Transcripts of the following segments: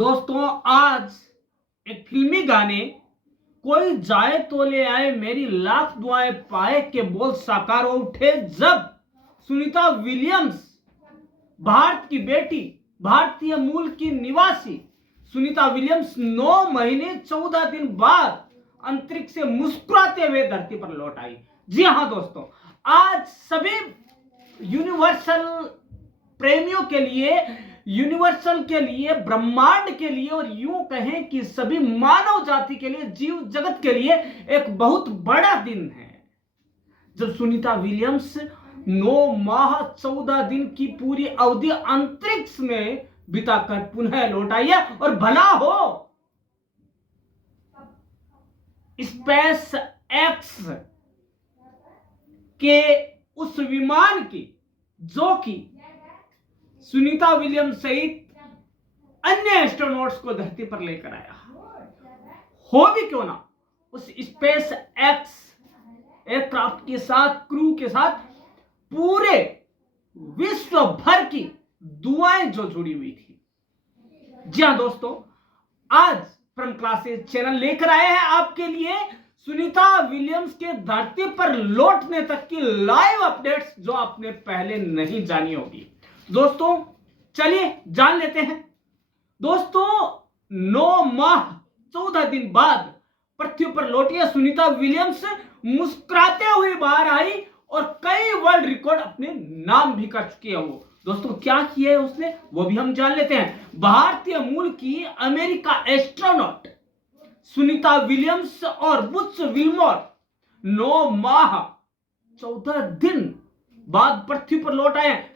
दोस्तों, आज एक फिल्मी गाने कोई जाए तो ले आए मेरी लाख दुआएं पाए के बोल साकार हो उठे जब सुनीता विलियम्स, भारत की बेटी, भारतीय मूल की निवासी सुनीता विलियम्स 9 महीने 14 दिन बाद अंतरिक्ष से मुस्कुराते हुए धरती पर लौट आई। जी हां दोस्तों, आज सभी यूनिवर्सल प्रेमियों के लिए, यूनिवर्सल के लिए, ब्रह्मांड के लिए और यूं कहें कि सभी मानव जाति के लिए, जीव जगत के लिए एक बहुत बड़ा दिन है जब सुनीता विलियम्स 9 माह 14 दिन की पूरी अवधि अंतरिक्ष में बिताकर पुनः लौट आई है। और भला हो स्पेस एक्स के उस विमान की जो कि सुनीता विलियम्स सहित अन्य एस्ट्रोनॉट्स को धरती पर लेकर आया हो भी क्यों ना, उस स्पेस एक्स एयरक्राफ्ट के साथ, क्रू के साथ पूरे विश्व भर की दुआएं जो जुड़ी हुई थी। जी हां दोस्तों, आज फ्रॉम क्लासेस चैनल लेकर आए हैं आपके लिए सुनीता विलियम्स के धरती पर लौटने तक की लाइव अपडेट्स जो आपने पहले नहीं जानी होगी। दोस्तों चलिए जान लेते हैं। दोस्तों, 9 माह 14 दिन बाद पृथ्वी पर लौटी है सुनीता विलियम्स, मुस्कुराते हुए बाहर आई और कई वर्ल्ड रिकॉर्ड अपने नाम भी कर चुकी है। वो दोस्तों क्या किया है उसने, वो भी हम जान लेते हैं। भारतीय मूल की अमेरिका एस्ट्रोनॉट सुनीता विलियम्स और बुच विल्मोर 9 माह 14 दिन बाद पृथ्वी पर लौट आए हैं।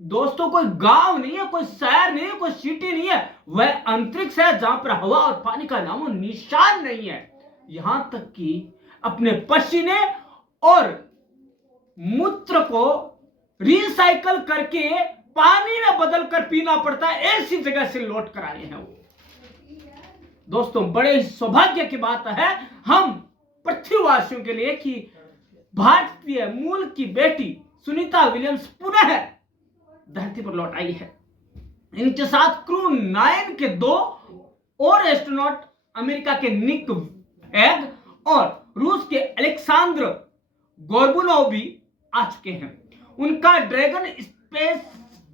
दोस्तों कोई गांव नहीं है, कोई शहर नहीं है, कोई सिटी नहीं है, वह अंतरिक्ष है जहां पर हवा और पानी का नामो निशान नहीं है। यहां तक कि अपने पसीने और मूत्र को रिसाइकल करके पानी में बदलकर पीना पड़ता है, ऐसी जगह से लौट कर आए हैं वो। दोस्तों बड़े सौभाग्य की बात है हम पृथ्वीवासियों के लिए कि भारतीय मूल की बेटी सुनीता विलियम्स पुनः धरती पर लौट आई है। इनके साथ क्रू 9 के 2 और एस्ट्रोनॉट अमेरिका के निक एग और रूस के अलेक्सांद्र गोर्बुनोव भी आ चुके हैं। उनका ड्रैगन स्पेस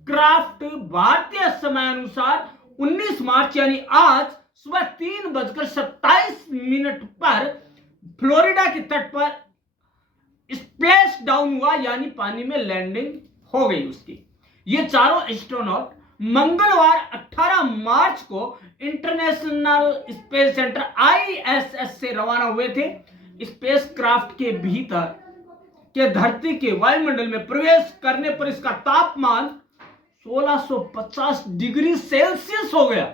क्राफ्ट भारतीय समयानुसार 19 मार्च यानी आज सुबह 3:27 पर फ्लोरिडा के तट पर स्प्लैश डाउन हुआ, यानी पानी में लैंडिंग हो गई उसकी। ये चारों एस्ट्रोनॉट मंगलवार 18 मार्च को इंटरनेशनल स्पेस सेंटर ISS से रवाना हुए थे। स्पेस क्राफ्ट के भीतर के धरती के वायुमंडल में प्रवेश करने पर इसका तापमान 1650 डिग्री सेल्सियस हो गया।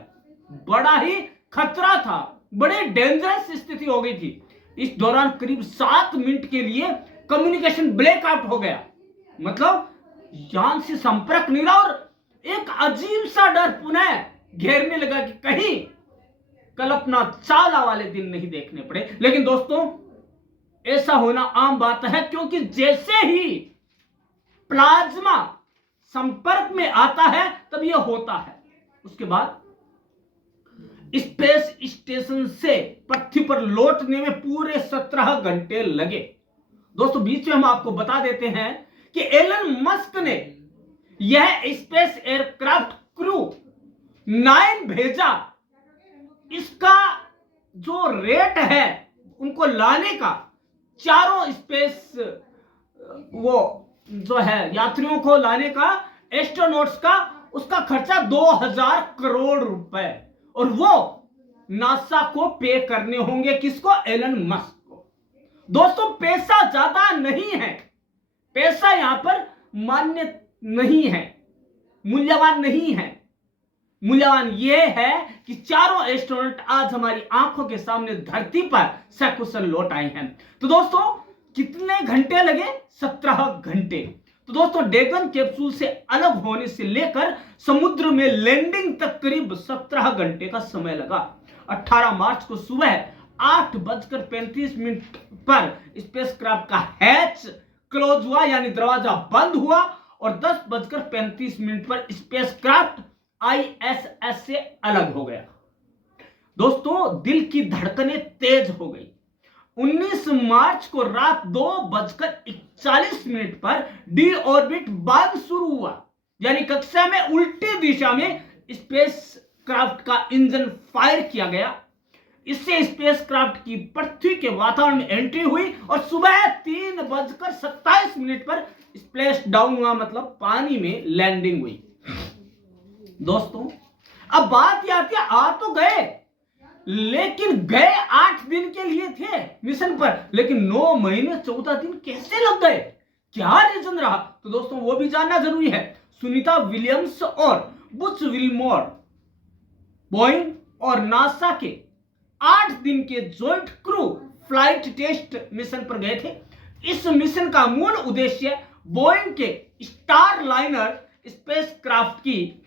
बड़ा ही खतरा था, बड़े डेंजरस स्थिति हो गई थी। इस दौरान करीब 7 मिनट के लिए कम्युनिकेशन ब्लैकआउट हो गया, मतलब यान से संपर्क नहीं रहा और एक अजीब सा डर पुनः घेरने लगा कि कहीं कल्पना चावला वाले दिन नहीं देखने पड़े। लेकिन दोस्तों ऐसा होना आम बात है, क्योंकि जैसे ही प्लाज्मा संपर्क में आता है तब यह होता है। उसके बाद स्पेस स्टेशन से पृथ्वी पर लौटने में पूरे 17 घंटे लगे। दोस्तों बीच में हम आपको बता देते हैं कि एलन मस्क ने यह स्पेस एयरक्राफ्ट क्रू 9 भेजा। इसका जो रेट है उनको लाने का, चारों स्पेस वो जो है यात्रियों को लाने का, एस्ट्रोनॉट्स का, उसका खर्चा 2000 करोड़ रुपए, और वो नासा को पे करने होंगे। किसको? एलन मस्क को। दोस्तों पैसा ज्यादा नहीं है, पैसा यहां पर मान्य नहीं है, मूल्यवान नहीं है। मूल्यवान यह है कि चारों एस्ट्रोनॉट आज हमारी आंखों के सामने धरती पर सकुशल लौट आए हैं। तो दोस्तों कितने घंटे लगे? 17 घंटे। तो दोस्तों ड्रैगन कैप्सूल से अलग होने से लेकर समुद्र में लैंडिंग तक करीब 17 घंटे का समय लगा। 18 मार्च को सुबह 8:35 पर स्पेसक्राफ्ट का हैच क्लोज हुआ, यानी दरवाजा बंद हुआ, और 10:35 पर स्पेसक्राफ्ट ISS से अलग हो गया। दोस्तों, दिल की धड़कनें तेज हो गई। 19 मार्च को रात 2:41 पर डी ऑर्बिट भाग शुरू हुआ, यानी कक्षा में उल्टी दिशा में स्पेस क्राफ्ट का इंजन फायर किया गया। इससे स्पेसक्राफ्ट की पृथ्वी के वातावरण में एंट्री हुई और सुबह 3:27 पर स्प्लैश डाउन हुआ, मतलब पानी में लैंडिंग हुई। दोस्तों, अब बात यह आती है, आ तो गए, लेकिन गए 8 दिन के लिए थे मिशन पर, लेकिन 9 महीने 14 दिन कैसे लग गए, क्या रीजन रहा? तो दोस्तों, वो भी जानना जरूरी है। सुनीता विलियम्स और बुच विल्मोर बोइंग और नासा के 8 दिन के joint crew flight test mission पर गए थे। इस मिशन का मूल उद्देश्य बोइंग के स्टार लाइनर स्पेसक्राफ्ट की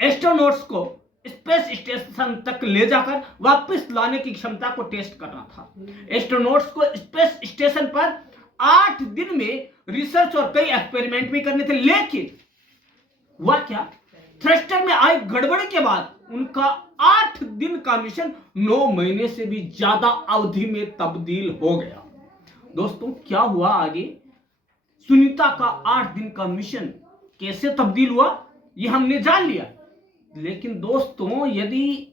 एस्ट्रोनॉट्स को स्पेस स्टेशन तक ले जाकर वापस लाने की क्षमता को टेस्ट करना था। एस्ट्रोनॉट्स को स्पेस स्टेशन पर 8 दिन में रिसर्च और कई एक्सपेरिमेंट भी करने थे, लेकिन हुआ क्या, थ्रस्टर में आई गड़बड़ी के बाद उनका 8 दिन का मिशन 9 महीने से भी ज्यादा अवधि में तब्दील हो गया। दोस्तों, क्या हुआ आगे? सुनीता का 8 दिन का मिशन कैसे तब्दील हुआ, यह हमने जान लिया। लेकिन दोस्तों, यदि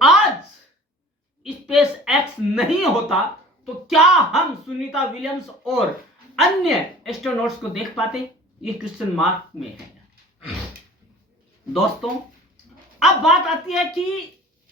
आज स्पेस एक्स नहीं होता तो क्या हम सुनीता विलियम्स और अन्य एस्ट्रोनॉट्स को देख पाते? ये क्वेश्चन मार्क में है। दोस्तों, अब बात आती है कि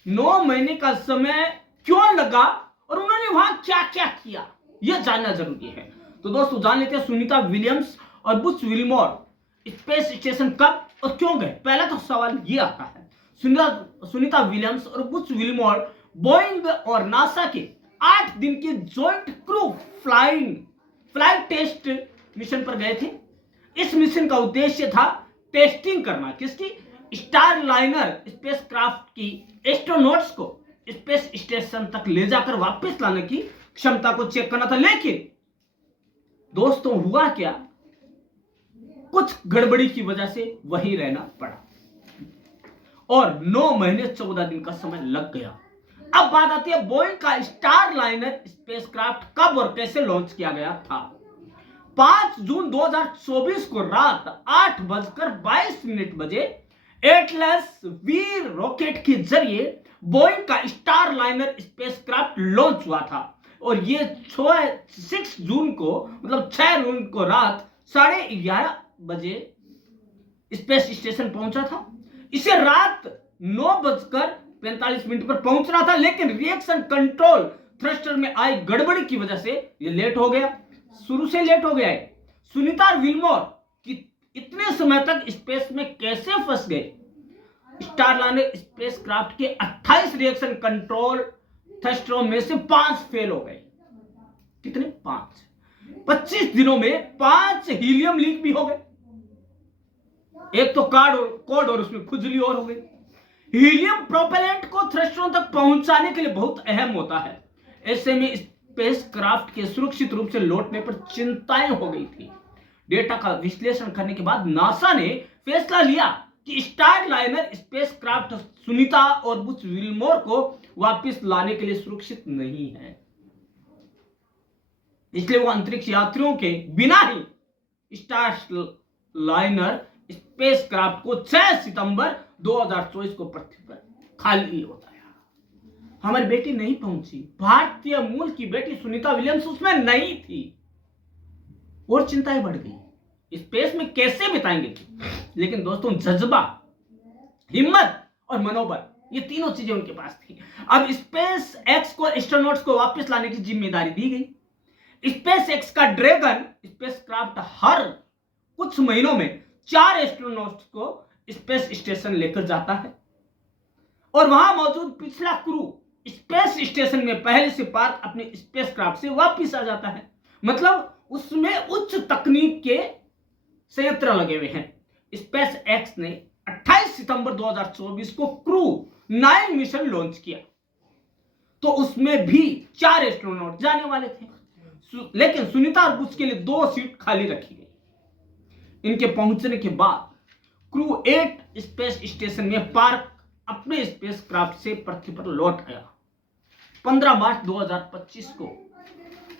9 महीने का समय क्यों लगा और उन्होंने वहां क्या क्या किया, यह जानना जरूरी है। तो दोस्तों, जान लेते हैं सुनीता विलियम्स और बुच विल्मोर स्पेस स्टेशन कब और क्यों गए। पहला तो सवाल यह आता है, सुनीता विलियम्स और बुच विल्मोर बोइंग और नासा के 8 दिन के joint crew flight test mission पर गए थे। इस मिशन का उद्देश्य था टेस्टिंग करना, किसकी? स्टार लाइनर स्पेसक्राफ्ट की एस्ट्रोनॉट्स को स्पेस स्टेशन तक ले जाकर वापस लाने की क्षमता को चेक करना था। लेकिन दोस्तों, हुआ क्या, कुछ गड़बड़ी की वजह से वहीं रहना पड़ा और 9 महीने 14 दिन का समय लग गया। अब बात आती है बोइंग का स्टार लाइनर स्पेसक्राफ्ट कब और कैसे लॉन्च किया गया था। 5 जून 2024 को रात 8:22 बजे एटलस वी रॉकेट के जरिए बोइंग का स्टार लाइनर स्पेसक्राफ्ट लॉन्च हुआ था और ये 6 जून को, मतलब 6 जून को रात 11:30 बजे स्पेस स्टेशन पहुंचा था। इसे रात 9:45 पर पहुंचना था, लेकिन रिएक्शन कंट्रोल थ्रस्टर में आई गड़बड़ी की वजह से यह लेट हो गया, शुरू से लेट हो गया है। सुनीता विल्मोर कि इतने समय तक स्पेस में कैसे फंस गए? स्टारलाइनर स्पेसक्राफ्ट के 28 रिएक्शन कंट्रोल थ्रस्टरों में से 5 फेल हो गए। कितने? 5। 25 दिनों में 5 हीलियम लीक भी हो गए। एक तो कोड और उसमें खुजली और हो गई। हीलियम प्रोपेलेंट को थ्रस्टरों तक पहुंचाने के लिए बहुत अहम होता है। ऐसे में स्पेसक्राफ्ट के सुरक्षित रूप से लौटने पर चिंताएं हो गई थी। डेटा का विश्लेषण करने के बाद नासा ने फैसला लिया कि स्टार लाइनर स्पेसक्राफ्ट सुनीता और बुच विल्मोर को वापस लाने के लिए सुरक्षित नहीं है, इसलिए वो अंतरिक्ष यात्रियों के बिना ही स्टार लाइनर स्पेसक्राफ्ट को 6 सितंबर 2024 को पृथ्वी पर खाली बताया। हमारी बेटी नहीं पहुंची, भारतीय मूल की बेटी सुनीता विलियम्स उसमें नहीं थी और चिंताएं बढ़ गई, स्पेस में कैसे बिताएंगे। लेकिन दोस्तों, जज्बा, हिम्मत और मनोबल, ये तीनों चीजें उनके पास थी। अब स्पेस एक्स को एस्ट्रोनॉट्स को वापस लाने की जिम्मेदारी दी गई। स्पेस एक्स का ड्रैगन स्पेसक्राफ्ट हर कुछ महीनों में 4 एस्ट्रोनॉट्स को स्पेस स्टेशन लेकर जाता है और वहां मौजूद पिछला क्रू स्पेस स्टेशन में पहले से पार अपने स्पेसक्राफ्ट से वापस आ जाता है। मतलब उसमें उच्च तकनीक के संयंत्र लगे हुए हैं। स्पेस एक्स ने 28 सितंबर 2024 को क्रू 9 मिशन लॉन्च किया, तो उसमें भी 4 एस्ट्रोनॉट जाने वाले थे, लेकिन सुनीता और बुच के लिए 2 सीट खाली रखी गई। इनके पहुंचने के बाद क्रू 8 स्पेस स्टेशन में पार्क अपने स्पेसक्राफ्ट से पृथ्वी पर लौट आया। 15 मार्च 2025 को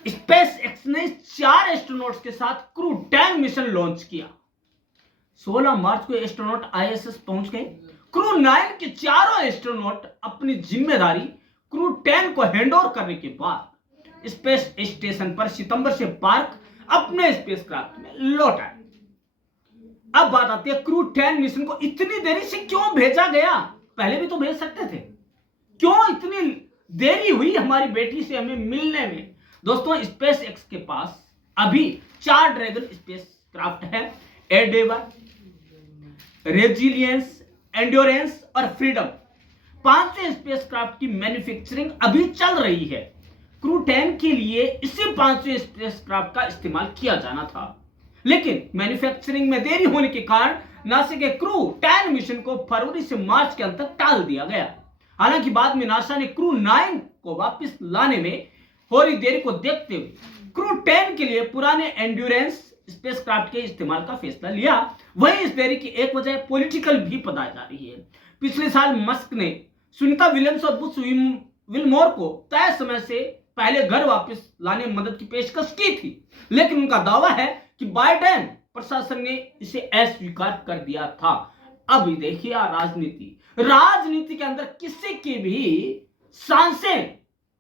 स्पेस एक्स ने 4 एस्ट्रोनॉट्स के साथ क्रू 10 मिशन लॉन्च किया। 16 मार्च को एस्ट्रोनॉट आईएसएस पहुंच गए। क्रू 9 के चारों एस्ट्रोनॉट अपनी जिम्मेदारी क्रू 10 को हैंडओवर करने के बाद स्पेस स्टेशन पर सितंबर से पार्क अपने स्पेसक्राफ्ट में लौट आए। अब बात आती है क्रू 10 मिशन को इतनी देरी से क्यों भेजा गया? पहले भी तो भेज सकते थे, क्यों इतनी देरी हुई हमारी बेटी से हमें मिलने में? दोस्तों, स्पेस एक्स के पास अभी 4 ड्रैगन स्पेसक्राफ्ट है। एडेवर, रेजिलियंस, एंड्योरेंस और फ्रीडम। 5 स्पेसक्राफ्ट की मैन्युफैक्चरिंग अभी चल रही है। क्रू 10 के लिए इसी 5 स्पेसक्राफ्ट का इस्तेमाल किया जाना था, लेकिन मैन्युफैक्चरिंग में देरी होने के कारण नासा के क्रू 10 मिशन को फरवरी से मार्च के अंत तक टाल दिया गया। हालांकि बाद में नासा ने क्रू 9 को वापस लाने में हो रही देरी को देखते हुए क्रू 10 के लिए पुराने एंड्योरेंस स्पेसक्राफ्ट के इस्तेमाल का फैसला लिया। वहीं इस देरी की एक वजह पॉलिटिकल भी बताई जा रही है। पिछले साल मस्क ने सुनीता विलियम्स और बुश विल्मोर को तय समय से पहले घर वापस लाने में मदद की पेशकश की थी, लेकिन उनका दावा है कि बाइडेन प्रशासन ने इसे अस्वीकार कर दिया था। अब देखिए राजनीति के अंदर किसी की भी सांसें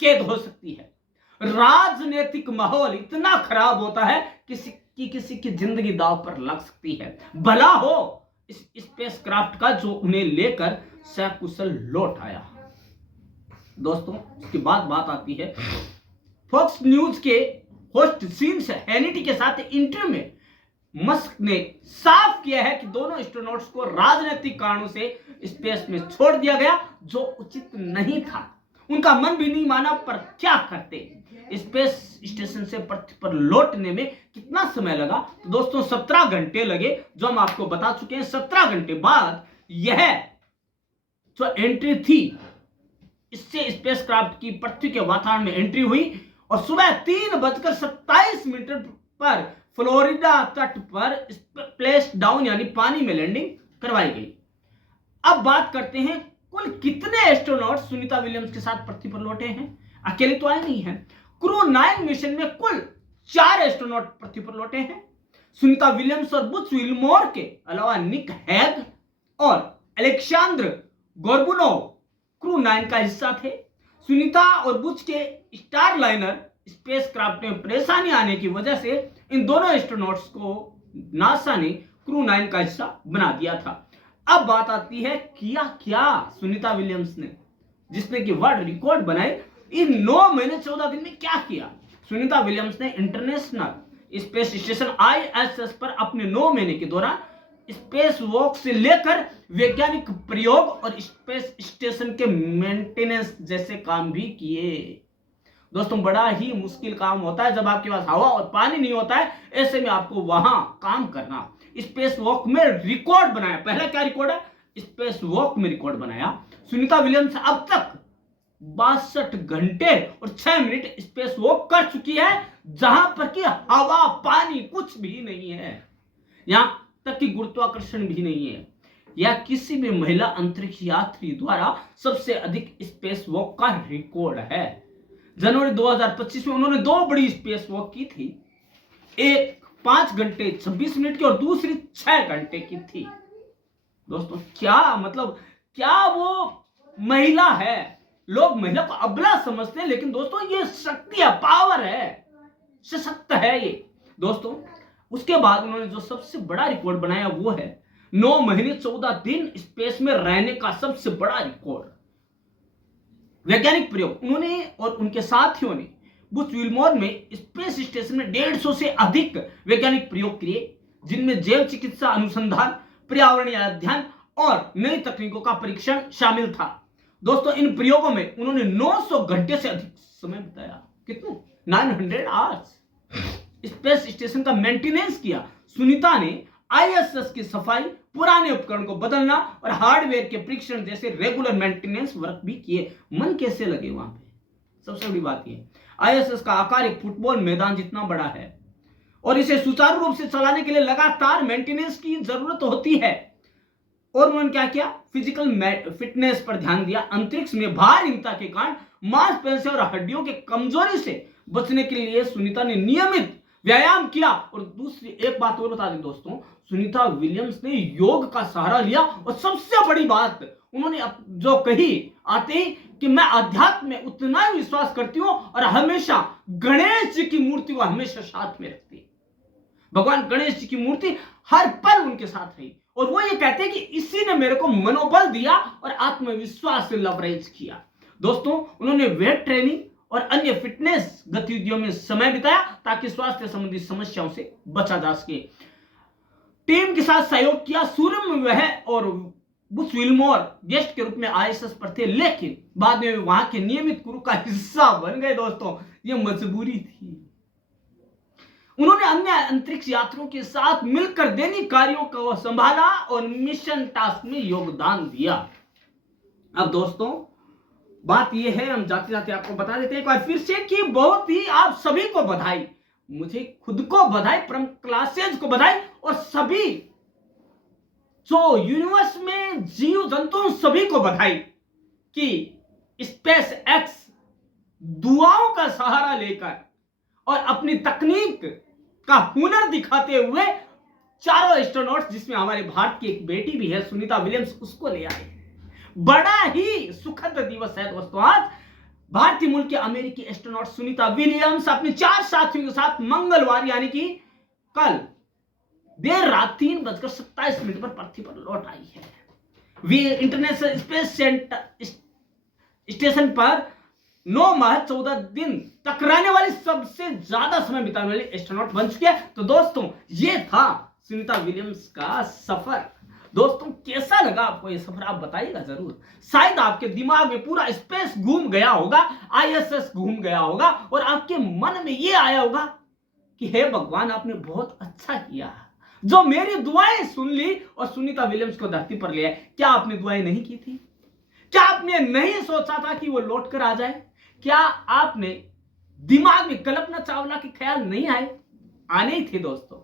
कैद हो सकती है। राजनीतिक माहौल इतना खराब होता है किसी की जिंदगी दांव पर लग सकती है। भला हो इस स्पेसक्राफ्ट का जो उन्हें लेकर सकुशल लौट आया। दोस्तों, इसके बाद बात आती है फॉक्स न्यूज के होस्ट सीम्स हैनिटी के साथ इंटरव्यू में मस्क ने साफ किया है कि दोनों एस्ट्रोनॉट्स को राजनीतिक कारणों से स्पेस में छोड़ दिया गया, जो उचित नहीं था। उनका मन भी नहीं माना, पर क्या करते। स्पेस स्टेशन से पृथ्वी पर लौटने में कितना समय लगा? तो दोस्तों 17 घंटे लगे, जो हम आपको बता चुके हैं। 17 घंटे बाद यह जो एंट्री थी, इससे स्पेसक्राफ्ट की पृथ्वी के वातावरण में एंट्री हुई और सुबह 3:27 पर फ्लोरिडा तट पर प्लेस डाउन यानी पानी में लैंडिंग करवाई गई। अब बात करते हैं कुल कितने एस्ट्रोनॉट सुनीता विलियम्स के साथ पृथ्वी पर लौटे हैं। अकेले तो आए नहीं हैं। क्रू 9 मिशन में कुल 4 एस्ट्रोनॉट पृथ्वी पर लौटे हैं। सुनीता विलियम्स और बुश विल्मोर के अलावा निक हैग और अलेक्जेंडर गोर्बुनोव क्रू 9 का हिस्सा थे। सुनीता और बुश के स्टार लाइनर स्पेसक्राफ्ट में परेशानी आने की वजह से इन दोनों एस्ट्रोनॉट्स को नासा ने क्रू 9 का हिस्सा बना दिया था। अब बात आती है किया क्या सुनीता विलियम्स ने, जिसने कि वर्ल्ड रिकॉर्ड बनाए। इन 9 महीने 14 दिन में क्या किया? सुनीता विलियम्स ने इंटरनेशनल स्पेस स्टेशन आईएसएस पर अपने 9 महीने के दौरान स्पेस वॉक से लेकर वैज्ञानिक प्रयोग और स्पेस स्टेशन के मेंटेनेंस जैसे काम भी किए। दोस्तों, बड़ा ही मुश्किल काम होता है जब आपके पास हवा और पानी नहीं होता है। ऐसे में आपको वहां काम करना। स्पेस वॉक में रिकॉर्ड बनाया। पहला क्या रिकॉर्ड है? स्पेस वॉक में रिकॉर्ड बनाया। सुनीता विलियम्स अब तक 62 घंटे और 6 मिनट स्पेस वॉक कर चुकी है, जहां पर कि हवा पानी कुछ भी नहीं है, यहां तक कि गुरुत्वाकर्षण भी नहीं है। यह किसी भी महिला अंतरिक्ष यात्री द्वारा सबसे अधिक स्पेस वॉक का रिकॉर्ड है। जनवरी 2025 में उन्होंने 2 बड़ी स्पेस वॉक की थी। एक 5 घंटे 26 मिनट की और दूसरी 6 घंटे की थी। दोस्तों, क्या वो महिला है? लोग महिला को अबला समझते हैं, लेकिन दोस्तों ये शक्ति है, पावर है, सशक्त है ये। दोस्तों, उसके बाद उन्होंने जो सबसे बड़ा रिकॉर्ड बनाया वो है 9 महीने 14 दिन स्पेस में रहने का सबसे बड़ा रिकॉर्ड। वैज्ञानिक प्रयोग उन्होंने और उनके साथियों ने बुश विल्मोर में स्पेस स्टेशन में 150 से अधिक वैज्ञानिक प्रयोग किए, जिनमें जैव चिकित्सा अनुसंधान, पर्यावरणीय अध्ययन और नई तकनीकों का परीक्षण शामिल था। दोस्तों, इन प्रयोगों में उन्होंने 900 घंटे से अधिक समय बिताया। कितने? 900 आवर्स स्पेस स्टेशन का मेंटेनेंस किया। सुनीता ने आईएसएस की सफाई, पुराने उपकरण को बदलना और हार्डवेयर के परीक्षण जैसे रेगुलर मेंटेनेंस वर्क भी किए। मन कैसे लगे वहां पे? सबसे बड़ी बात यह, आईएसएस का आकार एक फुटबॉल मैदान जितना बड़ा है और इसे सुचारू रूप से चलाने के लिए लगातार मेंटेनेंस की जरूरत होती है। और उन्होंने क्या किया, फिजिकल फिटनेस पर ध्यान दिया। अंतरिक्ष में भारहीनता के कारण मांसपेशियों और हड्डियों के कमजोरी से बचने के लिए सुनीता ने नियमित व्यायाम किया। और दूसरी एक बात और बता दें दोस्तों, सुनीता विलियम्स ने योग का सहारा लिया। और सबसे बड़ी बात उन्होंने जो कही आते ही कि मैं अध्यात्म में उतना ही विश्वास करती हूं और हमेशा गणेश जी की मूर्ति को हमेशा साथ में रखती है। भगवान गणेश जी की मूर्ति हर पल उनके साथ रही। और वो ये कहते हैं कि इसी ने मेरे को मनोबल दिया और आत्मविश्वास से लवरेज किया। दोस्तों, उन्होंने वेट ट्रेनिंग और अन्य फिटनेस गतिविधियों में समय बिताया ताकि स्वास्थ्य संबंधी समस्याओं से बचा जा सके। टीम के साथ सहयोग किया। शुरू में वह और बुश विल्मोर गेस्ट के रूप में आईएसएस पर थे, लेकिन बाद में वहां के नियमित क्रू का हिस्सा बन गए। दोस्तों, यह मजबूरी थी। उन्होंने अन्य अंतरिक्ष यात्रियों के साथ मिलकर दैनिक कार्यों को संभाला और मिशन टास्क में योगदान दिया। अब दोस्तों, बात यह है, हम जाते जाते आपको बता देते हैं एक बार फिर से कि बहुत ही आप सभी को बधाई, मुझे खुद को बधाई, परम क्लासेज को बधाई और सभी जो यूनिवर्स में जीव जंतु सभी को बधाई कि स्पेस एक्स दुआओं का सहारा लेकर और अपनी तकनीक का हुनर दिखाते हुए चारों एस्ट्रोनॉट्स, जिसमें हमारे भारत की एक बेटी भी है सुनीता विलियम्स, उसको ले आए। बड़ा ही सुखद दिवस है दोस्तों आज। भारतीय मूल के अमेरिकी एस्ट्रोनॉट सुनीता विलियम्स अपने 4 साथियों के साथ मंगलवार यानी कि कल देर रात 3:27 पर पृथ्वी पर लौट आई है। वे इंटरनेशनल स्पेस स्टेशन पर 9 माह 14 दिन तक रहने वाली सबसे ज्यादा समय बिताने वाले एस्ट्रोनॉट बन चुके हैं। तो दोस्तों, ये था सुनीता विलियम्स का सफर। दोस्तों, कैसा लगा आपको ये सफर, आप बताइएगा जरूर। शायद आपके दिमाग में पूरा स्पेस घूम गया होगा, आईएसएस घूम गया होगा और आपके मन में ये आया होगा कि हे भगवान, आपने बहुत अच्छा किया जो मेरी दुआएं सुन ली और सुनीता विलियम्स को धरती पर ले आए। क्या आपने दुआएं नहीं की थी? क्या आपने नहीं सोचा था कि वो लौट कर आ जाए? क्या आपने दिमाग में कल्पना चावला के ख्याल नहीं आए? आने ही थे दोस्तों,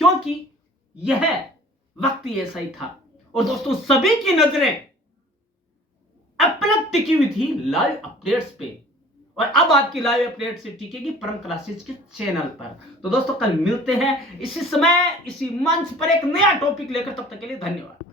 क्योंकि यह वक्त ही ऐसा ही था। और दोस्तों, सभी की नजरें अपलक टिकी हुई थी लाइव अपडेट्स पे, और अब आपकी लाइव अपडेट से टिकेगी परम क्लासेज के चैनल पर। तो दोस्तों, कल मिलते हैं इसी समय इसी मंच पर एक नया टॉपिक लेकर। तब तक के लिए धन्यवाद।